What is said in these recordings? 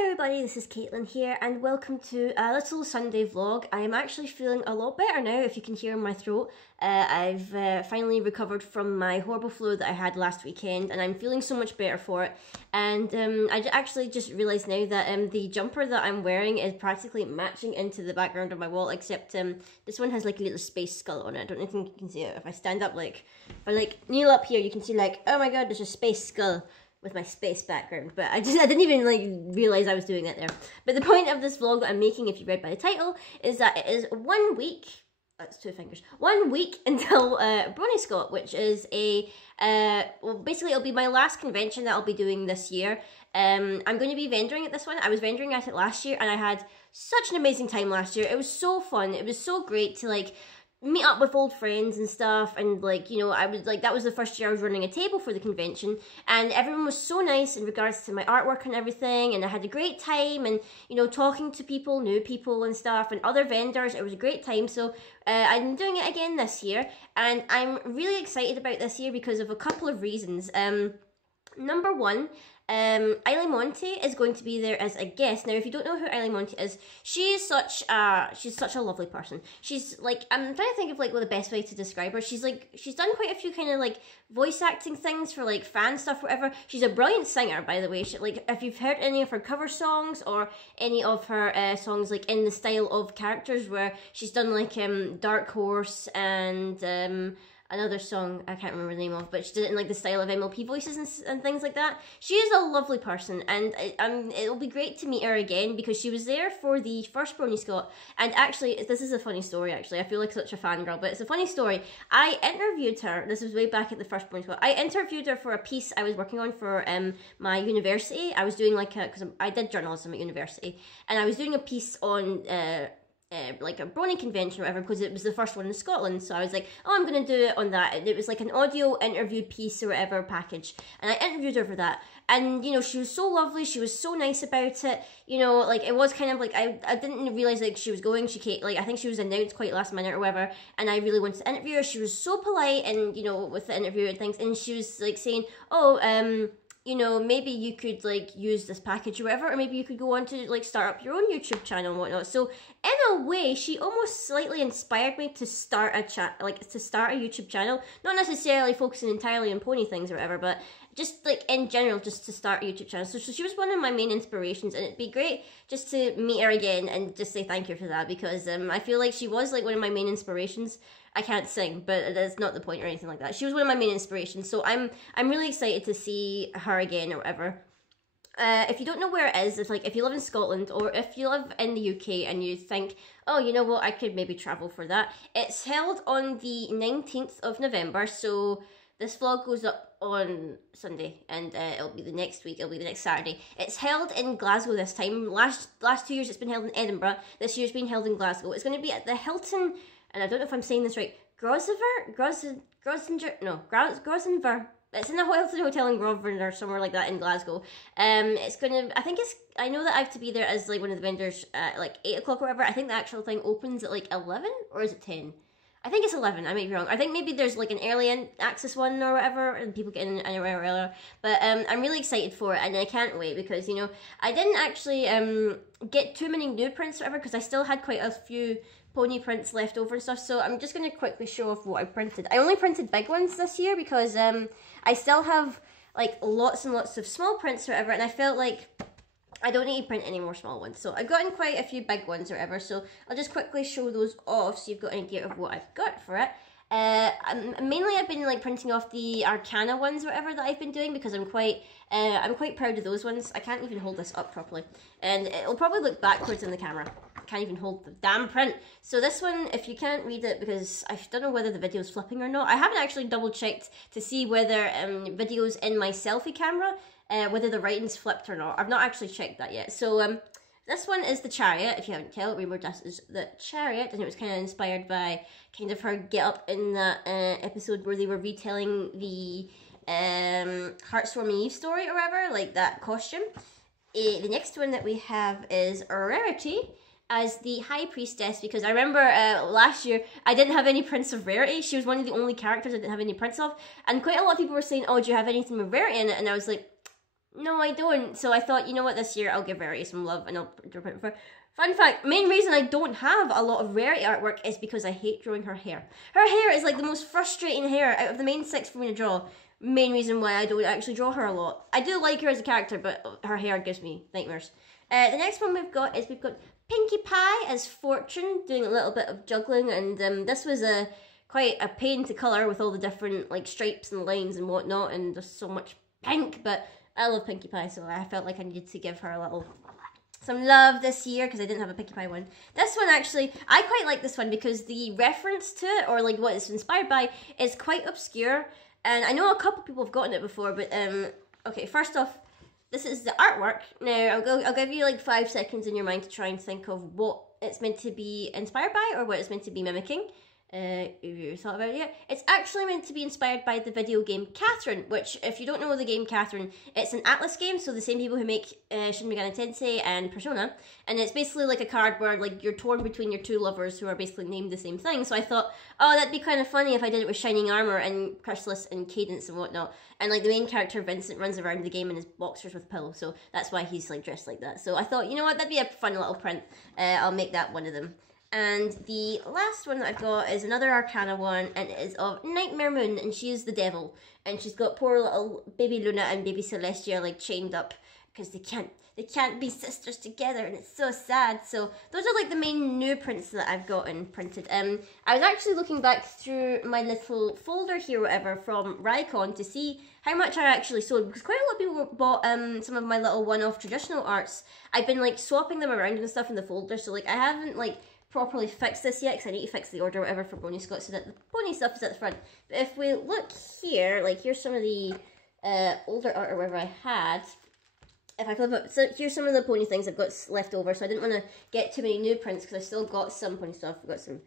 Hi everybody, this is Caitlin here and welcome to a little Sunday vlog. I am actually feeling a lot better now, if you can hear in my throat. I've finally recovered from my horrible flu that I had last weekend and I'm feeling so much better for it. And I actually just realised now that the jumper that I'm wearing is practically matching into the background of my wall, except this one has like a little space skull on it. I don't think you can see it. If I stand up, if I kneel up here, you can see oh my god, there's a space skull with my space background, but I didn't even realise I was doing it there. But the point of this vlog that I'm making, if you read by the title, is that it is 1 week, that's 2 fingers, 1 week until BronyScot, which is well basically it'll be my last convention that I'll be doing this year. I'm going to be vendoring at this one. I was vendoring at it last year and I had such an amazing time last year. It was so fun, it was so great to meet up with old friends and stuff, and I was that was the first year I was running a table for the convention, and everyone was so nice in regards to my artwork and everything, and I had a great time, and talking to people, new people and stuff, and other vendors. It was a great time. So I'm doing it again this year, and I'm really excited about this year because of a couple of reasons. Number one, Eiley Monty is going to be there as a guest. Now, if you don't know who Eiley Monty is, she's such a lovely person. She's I'm trying to think of what the best way to describe her. She's done quite a few kind of voice acting things for fan stuff, whatever. She's a brilliant singer, by the way. She, if you've heard any of her cover songs or any of her songs in the style of characters, where she's done Dark Horse and another song I can't remember the name of, but she did it in the style of MLP voices and things like that. She is a lovely person, and it'll be great to meet her again because she was there for the first BronyScot. And actually, this is a funny story. Actually, I feel like such a fangirl, but it's a funny story. I interviewed her. This was way back at the first BronyScot. I interviewed her for a piece I was working on for my university. I was doing because I did journalism at university, and I was doing a piece on a Brony convention or whatever, because it was the first one in Scotland. So I was oh, I'm going to do it on that. And it was an audio interview piece or whatever package. And I interviewed her for that. And, she was so lovely. She was so nice about it. It was kind of I didn't realise she was going. She came, I think she was announced quite last minute or whatever. And I really wanted to interview her. She was so polite and, with the interview and things. And she was saying, oh, maybe you could use this package or whatever, or maybe you could go on to start up your own YouTube channel and whatnot. So in a way, she almost slightly inspired me to start a YouTube channel, not necessarily focusing entirely on pony things or whatever, but just in general, just to start a YouTube channel. So she was one of my main inspirations, and it'd be great just to meet her again and just say thank you for that, because I feel like she was one of my main inspirations. I can't sing, but that's not the point or anything like that. She was one of my main inspirations, so I'm really excited to see her again or whatever. If you don't know where it is, it's if you live in Scotland or if you live in the UK and you think, oh, you know what, I could maybe travel for that. It's held on the 19th of November, so this vlog goes up on Sunday, and it'll be the next week, it'll be the next Saturday. It's held in Glasgow this time. Last 2 years it's been held in Edinburgh. This year's been held in Glasgow. It's going to be at the Hilton, and I don't know if I'm saying this right, Grosvenor? It's in the Hilton Hotel in Grosvenor or somewhere like that in Glasgow. It's gonna, I know that I have to be there as one of the vendors at 8 o'clock or whatever. I think the actual thing opens at 11, or is it 10? I think it's 11, I might be wrong. I think maybe there's an early access one or whatever, and people get in anywhere earlier. But I'm really excited for it, and I can't wait because, I didn't actually get too many new prints or whatever, because I still had quite a few pony prints left over and stuff. So I'm just going to quickly show off what I printed. I only printed big ones this year because I still have lots and lots of small prints or whatever, and I felt I don't need to print any more small ones. So I've gotten quite a few big ones or whatever, so I'll just quickly show those off so you've got an idea of what I've got for it. Mainly I've been printing off the Arcana ones or whatever that I've been doing, because I'm quite proud of those ones. I can't even hold this up properly, and it'll probably look backwards in the camera. I can't even hold the damn print. So this one, if you can't read it, because I don't know whether the video's flipping or not. I haven't actually double checked to see whether videos in my selfie camera, whether the writing's flipped or not. I've not actually checked that yet. So this one is the Chariot. If you haven't tell, Rainbow Dust is the Chariot, and it was kind of inspired by kind of her get up in that episode where they were retelling the Heartswarming Eve story or whatever, that costume. The next one that we have is Rarity as the High Priestess, because I remember last year I didn't have any prints of Rarity. She was one of the only characters I didn't have any prints of, and quite a lot of people were saying, oh, do you have anything with Rarity in it? And I was No, I don't. So I thought, you know what, this year I'll give Rarity some love and I'll draw it for. Fun fact, main reason I don't have a lot of Rarity artwork is because I hate drawing her hair. Her hair is like the most frustrating hair out of the main 6 for me to draw. Main reason why I don't actually draw her a lot. I do like her as a character, but her hair gives me nightmares. The next one we've got Pinkie Pie as Fortune, doing a little bit of juggling, and this was quite a pain to colour with all the different like stripes and lines and whatnot, and there's so much pink, but I love Pinkie Pie, so I felt like I needed to give her some love this year because I didn't have a Pinkie Pie one. This one actually, I quite like this one because the reference to it, or like what it's inspired by, is quite obscure. And I know a couple people have gotten it before, but okay, first off, this is the artwork. Now, I'll give you like 5 seconds in your mind to try and think of what it's meant to be inspired by or what it's meant to be mimicking. If you thought about it yet. It's actually meant to be inspired by the video game Catherine, which, if you don't know the game Catherine, it's an Atlas game, so the same people who make Shin Megami Tensei and Persona, and it's basically like a card where like you're torn between your 2 lovers who are basically named the same thing. So I thought, oh, that'd be kind of funny if I did it with Shining Armor and Chrysalis and Cadence and whatnot, and like the main character Vincent runs around the game in his boxers with a pillow, so that's why he's like dressed like that. So I thought, you know what, that'd be a fun little print. I'll make that one of them. And the last one that I've got is another Arcana one, and it is of Nightmare Moon, and she is the devil, and she's got poor little baby Luna and baby Celestia like chained up because they can't be sisters together, and it's so sad. So those are like the main new prints that I've gotten printed. I was actually looking back through my little folder here, whatever, from Rycon to see how much I actually sold, because quite a lot of people bought some of my little one-off traditional arts. I've been like swapping them around and stuff in the folder, so like I haven't like properly fix this yet because I need to fix the order or whatever for BronyScot so that the pony stuff is at the front. But if we look here, like here's some of the older art or whatever I had. If I flip up, so here's some of the pony things I've got left over, so I didn't want to get too many new prints because I still got some pony stuff. I've got some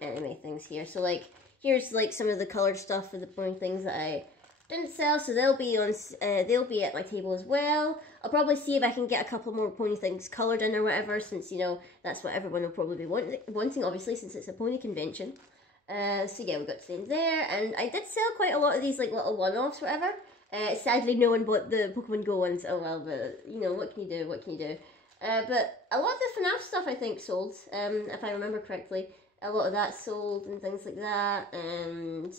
anime things here. So like here's like some of the coloured stuff for the pony things that I didn't sell, so they'll be at my table as well. I'll probably see if I can get a couple more pony things coloured in or whatever, since, you know, that's what everyone will probably be wanting, obviously, since it's a pony convention. So yeah, we got things there, and I did sell quite a lot of these like little one-offs, whatever. Sadly, no one bought the Pokemon Go ones. Oh well, but you know, what can you do? What can you do? But a lot of the FNAF stuff I think sold, if I remember correctly. A lot of that sold and things like that, and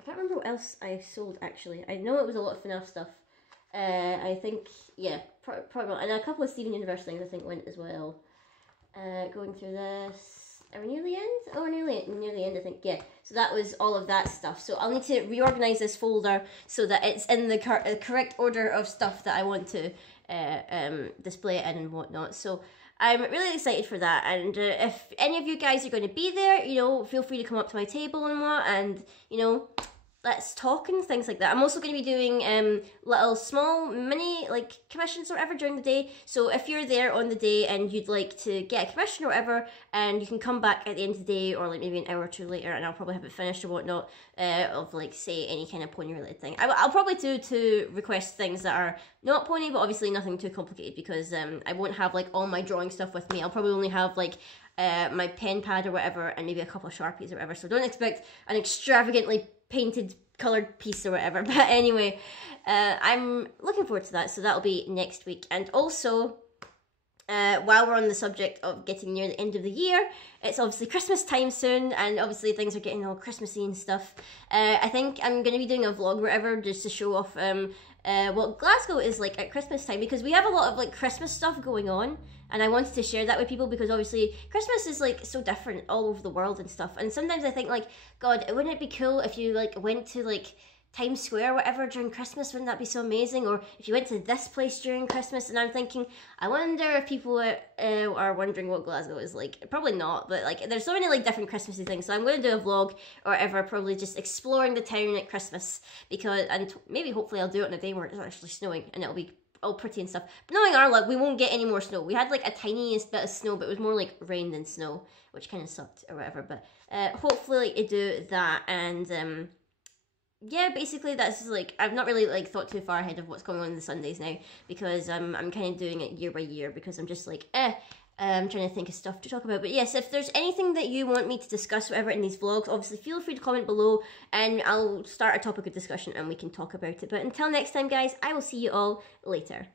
I can't remember what else I sold actually. I know it was a lot of FNAF stuff. I think, yeah, probably, and a couple of Steven Universe things I think went as well. Going through this, are we near the end? Oh, we're near the end I think, yeah. So that was all of that stuff. So I'll need to reorganize this folder so that it's in the correct order of stuff that I want to display it in and whatnot. So I'm really excited for that, and if any of you guys are going to be there, you know, feel free to come up to my table and what, and, you know, let's talk and things like that. I'm also going to be doing little small mini like commissions or whatever during the day. So if you're there on the day and you'd like to get a commission or whatever, and you can come back at the end of the day or like maybe an hour or two later, and I'll probably have it finished or whatnot, of like say any kind of pony related thing. I'll probably do to request things that are not pony, but obviously nothing too complicated, because I won't have like all my drawing stuff with me. I'll probably only have like my pen pad or whatever, and maybe a couple of Sharpies or whatever. So don't expect an extravagantly painted coloured piece or whatever, but anyway, I'm looking forward to that, so that'll be next week. And also, while we're on the subject of getting near the end of the year, it's obviously Christmas time soon, and obviously things are getting all Christmassy and stuff. I think I'm going to be doing a vlog or whatever, just to show off what Glasgow is like at Christmas time, because we have a lot of like Christmas stuff going on, and I wanted to share that with people, because obviously Christmas is like so different all over the world and stuff. And sometimes I think like, God, wouldn't it be cool if you like went to like Times Square or whatever during Christmas? Wouldn't that be so amazing? Or if you went to this place during Christmas? And I'm thinking, I wonder if people are wondering what Glasgow is like. Probably not, but like there's so many like different Christmassy things. So I'm going to do a vlog or whatever, probably just exploring the town at Christmas, because, and maybe hopefully I'll do it on a day where it's actually snowing and it'll be all pretty and stuff. But knowing our luck, we won't get any more snow. We had like a tiniest bit of snow, but it was more like rain than snow, which kind of sucked or whatever. But hopefully I do that, and yeah, basically that's like, I've not really like thought too far ahead of what's going on in the Sundays now, because I'm kind of doing it year by year, because I'm just like, I'm trying to think of stuff to talk about. But yes, if there's anything that you want me to discuss, whatever, in these vlogs, obviously feel free to comment below and I'll start a topic of discussion and we can talk about it. But until next time, guys, I will see you all later.